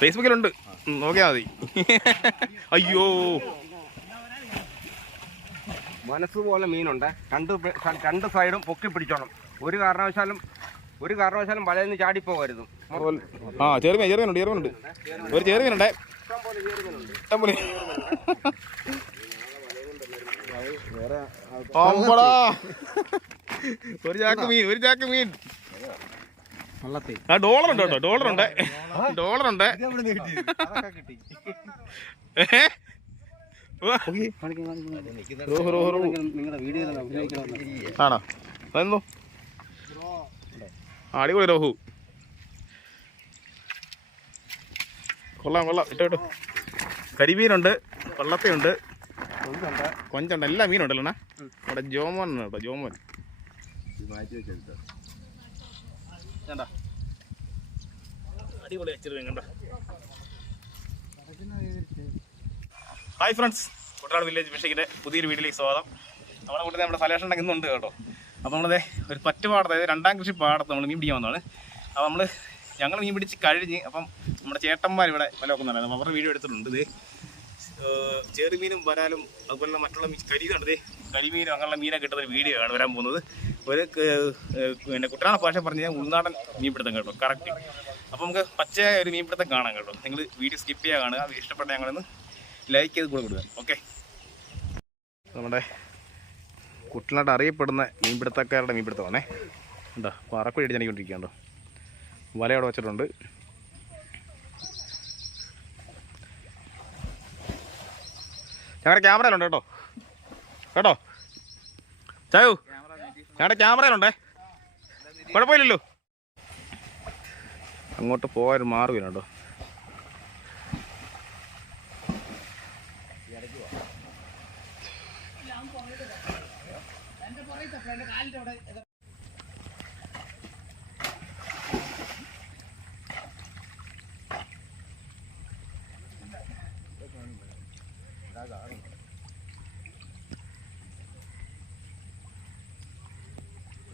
ഫേസ്ബുക്കിലുണ്ട്. നോക്കിയാ മതി. അയ്യോ. മനസ്സ് പോലെ മീനുണ്ട്. രണ്ട് രണ്ട് സൈഡും പൊക്കി പിടിച്ചോണം. ഒരു കാരണവശാലും ഒരു കാരണവശാലും വലയിൽ നിന്ന് ചാടിപ്പോകരുത്. ആ ചെറുമീൻ ചെറുമീനുണ്ട് ചെറുമീനുണ്ട്. ഒരു ചെറുമീനുണ്ടേ. ഇഷ്ടംപോലെ അമ്പടാ. ഒരു ചാക്ക് മീൻ ഒരു ചാക്ക് മീൻ. ആ ഡോളർ ഉണ്ട് കേട്ടോ ഡോളർ ഉണ്ട്. ഡോളർ ഉണ്ട്. ആണോ? അതെന്തോ അടിപൊളി രോഹു കൊള്ളാം കൊള്ളാം. ഇട്ടോ ഇട്ടോ. കരിമീനുണ്ട് വള്ളത്തയുണ്ട്. കൊഞ്ചുണ്ട്. എല്ലാ മീനുണ്ടല്ലോ അവിടെ ജോമോൻ. ഉണ്ട് ജോമോൻ കണ്ട അടിപൊളി കണ്ട ഹായ് ഫ്രണ്ട്സ് കുട്ടനാട് വില്ലേജ് ഫിഷിങ്ങിന്റെ പുതിയൊരു വീട്ടിലേക്ക് സ്വാഗതം. നമ്മുടെ കൂട്ടത്തിൽ നമ്മുടെ സലേഷന്റെ ഇന്നുണ്ട് കേട്ടോ. അപ്പോൾ നമ്മളത് ഒരു പറ്റുപാടത്ത് അതായത് രണ്ടാം കൃഷി പാടത്ത് നമ്മൾ മീൻ പിടിക്കാൻ വന്നതാണ്. അപ്പോൾ നമ്മൾ ഞങ്ങൾ മീൻ പിടിച്ച് കഴിഞ്ഞ് അപ്പം നമ്മുടെ ചേട്ടന്മാർ ഇവിടെ വില വെക്കുന്നുണ്ടായിരുന്നു അപ്പോൾ അവരുടെ വീഡിയോ എടുത്തിട്ടുണ്ട് ഇത് ചെറുമീനും വരാലും അതുപോലെ മറ്റുള്ള മീൻ കരിമീനും അങ്ങനെയുള്ള മീനൊക്കെ കിട്ടുന്ന ഒരു വീഡിയോ ആണ് വരാൻ പോകുന്നത്. ഒരു പിന്നെ കുട്ടനാട് ഭാഷ പറഞ്ഞു കഴിഞ്ഞാൽ ഉൾനാടൻ മീൻപിടുത്തം കേട്ടോ. കറക്റ്റ് അപ്പോൾ നമുക്ക് പച്ചയായ ഒരു മീൻപിടുത്തം കാണാം കേട്ടോ. നിങ്ങൾ വീഡിയോ സ്കിപ്പ് ചെയ്യാൻ കാണുക. അത് ഇഷ്ടപ്പെട്ട ഞങ്ങളൊന്ന് ലൈക്ക് ചെയ്ത് കൂടെ കൊടുക്കുക ഓക്കെ നമ്മുടെ കുട്ടനാട് അറിയപ്പെടുന്ന മീൻപിടുത്തക്കാരുടെ മീൻപിടുത്തമാണേ. ഉണ്ടോ പറക്കുഴി അടിച്ച് എനിക്കൊണ്ടിരിക്കുകയുണ്ടോ വല അവിടെ വെച്ചിട്ടുണ്ട്. ഞങ്ങളുടെ ക്യാമറയിലുണ്ട് കേട്ടോ. കേട്ടോ? ചായു. ഞങ്ങളുടെ ക്യാമറയിലുണ്ടേ. കുഴപ്പമില്ലല്ലോ. അങ്ങോട്ട് പോകാൻ മാറുകയാണ് കേട്ടോ.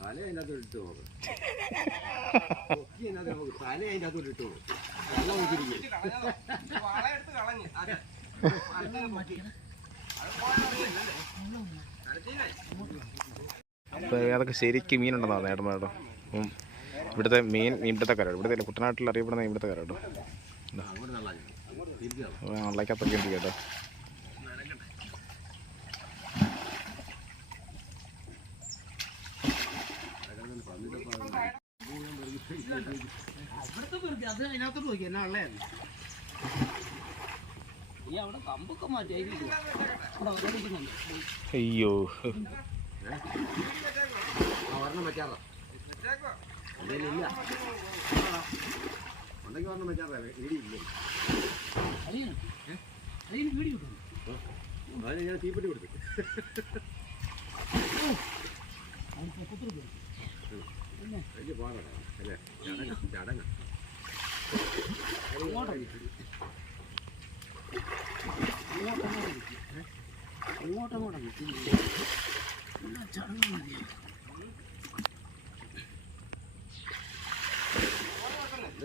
തല അതിന്റെ അതൊക്കെ ശരിക്കും മീനുണ്ടെന്നാണ് നേട്ടം. ഇവിടുത്തെ മീൻ മീൻപിടുത്തക്കാരാണ് ഇവിടുത്തെ കുട്ടനാട്ടിൽ അറിയപ്പെടുന്ന ഇവിടുത്തെ. വള്ളക്കത്തൊക്കെ ഉണ്ട് കേട്ടോ അയ്യോ ഒരെണ്ണം. ഞാൻ തീപ്പെട്ടി കൊടുത്തു. വലിയ പാടാണ് അല്ലേ? ചടങ്ങ ചടങ്ങ. കൈ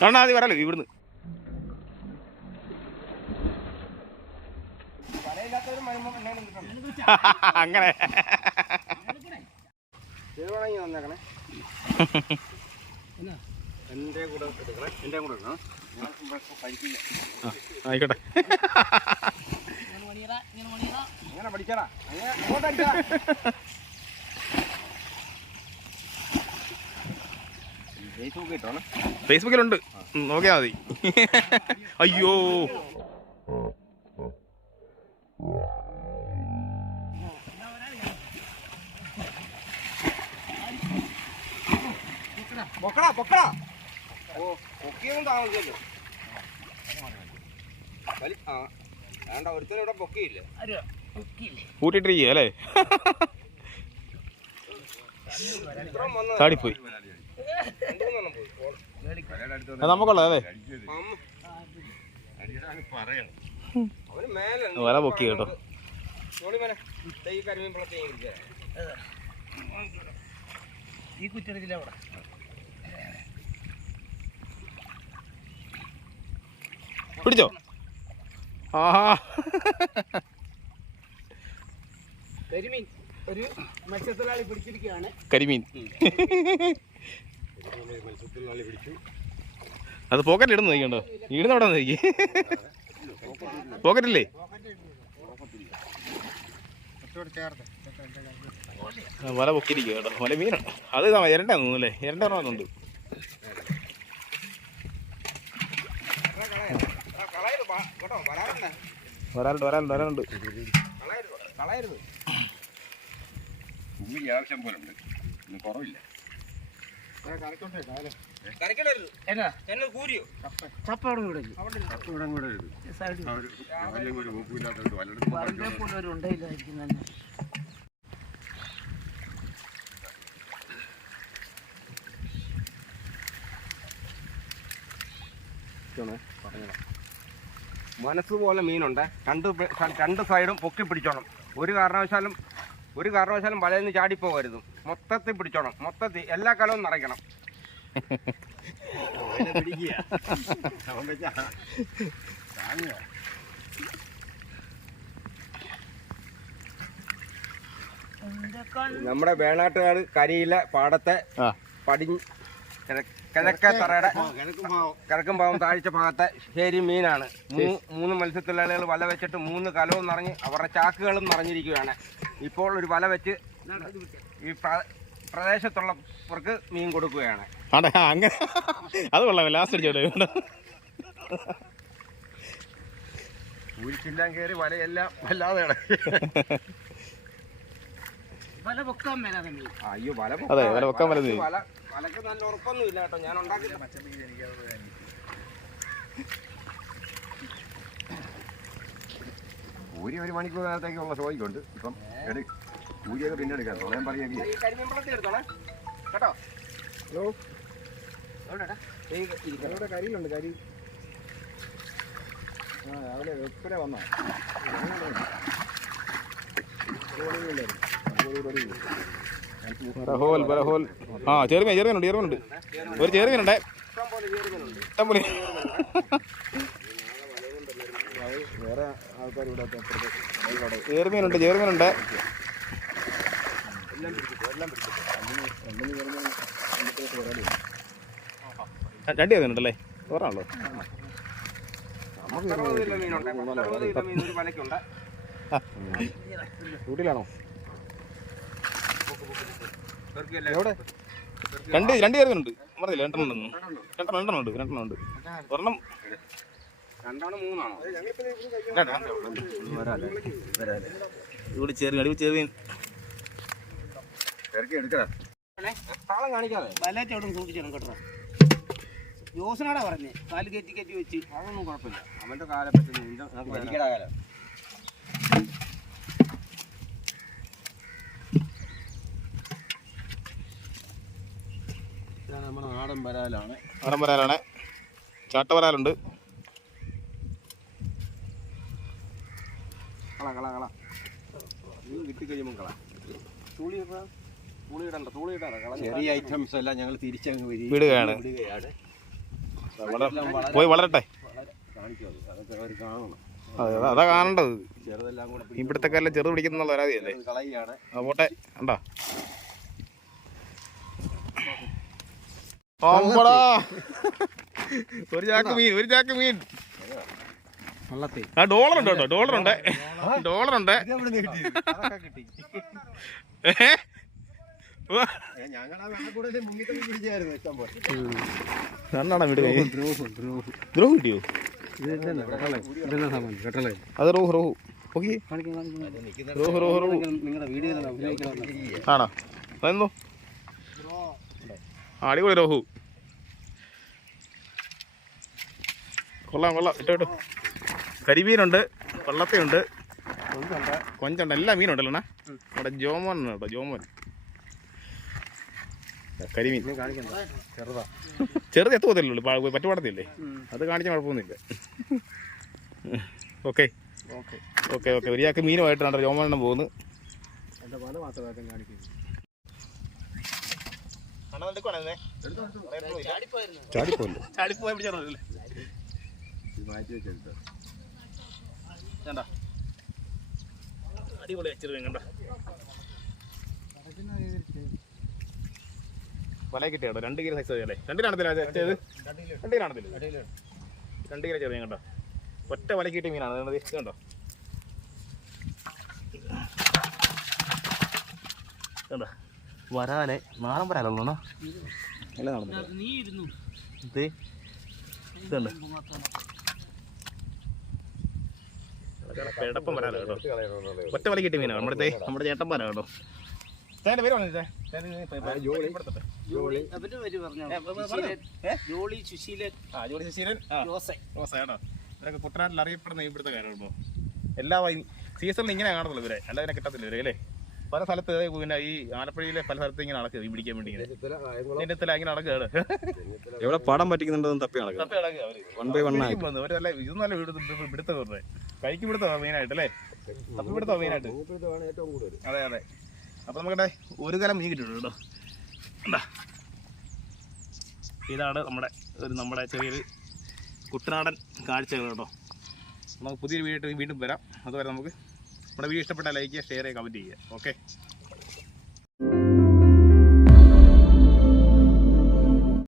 കണ്ടാ മതി വരാലോ ഇവിടുന്ന്. അങ്ങനെ. ആയിക്കോട്ടെ. അങ്ങനെ ഇട്ടോണേ ഫേസ്ബുക്കിലുണ്ട് നോക്കിയാ മതി. അയ്യോ. പൊക്കടാ പൊക്കടാ ഓ പൊക്കിയൊന്നും താമസിച്ചല്ലോ ആ. ഇവിടെ പൊക്കിയില്ലേ? കൂട്ടിട്ടിരിക്കുക അല്ലേ? ചാടിപ്പോയി. ഓ, അത്. വല പൊക്കി കേട്ടോ. ഈ കുറ്റത്തിലെ അവിടെ. പിടിച്ചോ? കരിമീൻ. ഒരു മത്സ്യത്തൊഴിലാളി പിടിച്ചിരിക്കുകയാണ്. കരിമീൻ. പിടിച്ചു അത് പോക്കറ്റിൽ ഇടുന്നു നോക്കിയുണ്ടോ ഇടുന്ന അവിടെ നോക്കി പോക്കറ്റില്ലേ? വല പൊക്കിരിക്കുക കേട്ടോ. വല മീനോ അത് ഇതാ എരണ്ട തോന്നുന്നു അല്ലേ? ഇരണ്ടെണ്ണം പറഞ്ഞുണ്ട് വരാനുണ്ട് വരാനുണ്ട് വരാനുണ്ട്. ഭൂമി ആവശ്യം പോലെ ഉണ്ട്. ഇന്ന് കുറവില്ല. കരക്കിടരുത് മനസ്സ് പോലെ മീനുണ്ട്. രണ്ട് രണ്ട് സൈഡും പൊക്കി പിടിച്ചോണം. ഒരു കാരണവശാലും ഒരു കാരണവശാലും വലയിൽ നിന്ന് ചാടിപ്പോകരുത്. മൊത്തത്തിൽ പിടിച്ചോണം. മൊത്തത്തിൽ എല്ലാ കാലവും നിറയ്ക്കണം. നമ്മുടെ വേണാട്ടുകാട് കരിയിലെ പാടത്തെ പടി കിഴക്കേ തറയുടെ കിഴക്കും ഭാഗം താഴ്ച ഭാഗത്തെ ശരി മീനാണ്. മൂ- മൂന്ന് മത്സ്യത്തൊഴിലാളികൾ വല വെച്ചിട്ട് മൂന്ന് കലവും നിറഞ്ഞ് അവരുടെ ചാക്കുകളും നിറഞ്ഞിരിക്കുകയാണ്. ഇപ്പോൾ ഒരു വല വെച്ച് ഈ പ്രദേശത്തുള്ളവർക്ക് മീൻ കൊടുക്കുകയാണ്. അതെ അങ്ങനെ അത് കൊള്ളാം. ലാസ്റ്റ് അടിച്ചോട്ടെ കയറി വലയെല്ലാം വല്ലാതെ അയ്യോ വല അതെ, വല വെക്കാൻ വല വലക്ക് നല്ല ഉറപ്പൊന്നും ഇല്ല കേട്ടോ. ഞാൻ ഉണ്ടാക്കി ഊരി ഒരു മണിക്കൂർ നേരത്തേക്കുള്ള ചോദിക്കുണ്ട് ഇപ്പം ഊരിയൊക്കെ പിന്നെ എടുക്കാം. തുണയം പറയുക ഈ കരിമീൻപളത്തിൽ എടുത്തോണേ കേട്ടോ? ഹലോ? ഇവിടെ കരിയിലുണ്ട് കരി. ആ രാവിലെ വെപ്പിലെ വന്നോ? ബലഹോൽ ബലഹോൽ ആ ചെറുമീൻ ചെറുമീനുണ്ട് ചെറുമീനുണ്ട്. ഒരു ചെറുമീനുണ്ടേ. ഇഷ്ടം പോലെ ചേരുമീനുണ്ട് ഇഷ്ടം പോലെ വേറെ ആൾക്കാർ ഇവിടെ ചെറുമീനുണ്ട് ചെറുമീനുണ്ട് രണ്ട് ചെയ്തിട്ടുണ്ടല്ലേ ഓറാണല്ലോ പത്തറുപത് കിലോ മീനുണ്ട് പത്തറുപത് കിലോ മീൻ ഒരു വലയ്ക്കുണ്ട് ഊട്ടിയിലാണോ ഇവർക്കല്ലേ എവിടെ? രണ്ട് രണ്ട് ചെറുമീനുണ്ട് പറഞ്ഞില്ല? രണ്ടെണ്ണം ഉണ്ടെന്ന്. രണ്ടെണ്ണം രണ്ടെണ്ണം ഉണ്ട് രണ്ടെണ്ണം ഉണ്ട്. ഒരെണ്ണം രണ്ടാണോ മൂന്നാണോ? ഇവിടെ അടിവ് ജോസിനാടാ പറഞ്ഞേ. കാൽ കയറ്റി കയറ്റി വെച്ച്. അതൊന്നും കുഴപ്പമില്ല. അവന്റെ കാലം പറ്റി നിന്റെ നിനക്ക് വരാം. എനിക്കടാ കാലം ഇതാണ് നമ്മുടെ നാടൻ വരാലാണ്. വരാലാണ്. ചാട്ട വരാലുണ്ട്. കള കള കള. തുളി തുളി ഇടണ്ട തുളി ചെറിയ ഐറ്റംസ് എല്ലാം ഞങ്ങൾ തിരിച്ചങ്ങ് വിടുകയാണ്. പോയി വളരട്ടെ. അത്. കാണണ്ടത് കാണേണ്ടത്. ചെറുതെല്ലാം കൂടെ ഈ പിടുത്തക്കാരെല്ലാം ചെറു പിടിക്കുന്ന പരാതിയല്ലേ പോട്ടെ കണ്ടാ? ഒരു ചാക്ക് മീൻ ഒരു ചാക്ക് മീൻ. ആ ഡോളർ ഉണ്ട് കേട്ടോ ഡോളർ ഉണ്ട്. ഡോളർ ഉണ്ട്. ദ്രോഹം കിട്ടിയോ? അത് റോഹ് റോഹു ഓക്കെ റോഹ് റോഹ് റോഹു ആണോ? അടിപൊളി റോഹു കൊള്ളാം കൊള്ളാം. ഇട്ടോ ഇട്ടോ. കരിമീനുണ്ട് വെള്ളത്തയുണ്ട് കൊഞ്ചുണ്ട് എല്ലാ മീനുണ്ടല്ലോ ഉണ്ടല്ലോ നമ്മുടെ ജോമോൻ കേട്ടോ ജോമോൻ. കരിമീൻ. ചെറുതാ. ചെറുത് എത്തു പോകത്തില്ലല്ലോ പറ്റുപാടത്തില്ലേ അത് കാണിച്ച കുഴപ്പമൊന്നുമില്ല. ഓക്കെ. ഓക്കെ. ഓക്കെ ഒരാൾക്ക് ഒരിയാൾക്ക് മീനുമായിട്ടാണ് ജോമോനെണ്ണം പോകുന്നത്. ചാടിപ്പോല്ലോ ചാടിപ്പോയി പിടിച്ചാണോ ഇത് മാറ്റി വെച്ചെടുത്ത് കണ്ട അടിപൊളി ചെറുവൻ കണ്ട? വല കിട്ടിയാടോ രണ്ട് കിലോ സൈസ് അല്ലേ? രണ്ട് കാണത്തില്ല ചെയ്ത് രണ്ട് കിലോ കാണത്തില്ല രണ്ട് കിലോ ചെറിയ കണ്ടോ? ഒറ്റ വല കിട്ടിയ മീനാണ്. കണ്ടോ? കണ്ടോ വരാനെ. നാളെ അല്ല നീ ഇരുന്നു ഇത്? ഇതുണ്ട്? പെടപ്പം വരാലോ കേട്ടോ. ഒറ്റ വല കിട്ടിയ മീനാണ്. നമ്മുടെ നമ്മുടെ ചേട്ടൻ പറ കേട്ടോ. ചേട്ടന്റെ പേര് പറഞ്ഞേ ജോളി. സുശീലൻ. ഇവരൊക്കെ കുട്ടനാട്ടിൽ അറിയപ്പെടുന്ന ഇവിടുത്തെ കാര്യമാണ് കേട്ടോ എല്ലാ സീസണിൽ ഇങ്ങനെ കാണത്തുള്ളൂ ഇവരെ. അല്ലാതെ കിട്ടത്തില്ല ഇവരെ അല്ലേ? പല സ്ഥലത്ത് പിന്നെ ഈ ആലപ്പുഴയിലെ പല സ്ഥലത്ത് ഇങ്ങനെ നടക്കുക ഈ പിടിക്കാൻ വേണ്ടി ഇങ്ങനെ. അങ്ങനെ നടക്കുകയാണ്. എവിടെ പടം പറ്റിക്കുന്നുണ്ടെന്ന് തപ്പി നടക്കുക തപ്പി നടക്കുക അവർ. വൺ ബൈ വൺ ആയി വന്നു. അവരല്ല ഇതൊന്നും അല്ല ഇവിടുത്തെ പിടുത്തം പറഞ്ഞത് കഴിക്കും പിടുത്തമാണ് മെയിനായിട്ട് അല്ലേ? തപ്പി പിടുത്തമാണ് മെയിനായിട്ട് ഏറ്റവും കൂടുതൽ അതെ അതെ. അപ്പൊ നമുക്കട്ടെ ഒരു കലം മീൻ കിട്ടിയിട്ടുണ്ട് കേട്ടോ. എന്താ ഇതാണ് നമ്മുടെ ഒരു നമ്മുടെ ചെറിയൊരു കുട്ടനാടൻ കാഴ്ചകൾ കേട്ടോ. നമുക്ക് പുതിയൊരു വീടായിട്ട് വീണ്ടും വരാം. അതുവരെ നമുക്ക് നമ്മുടെ വീഡിയോ ഇഷ്ടപ്പെട്ടാൽ ലൈക്ക് ചെയ്യുക ഷെയർ ചെയ്യുക. കമന്റ് ചെയ്യുക ഓക്കെ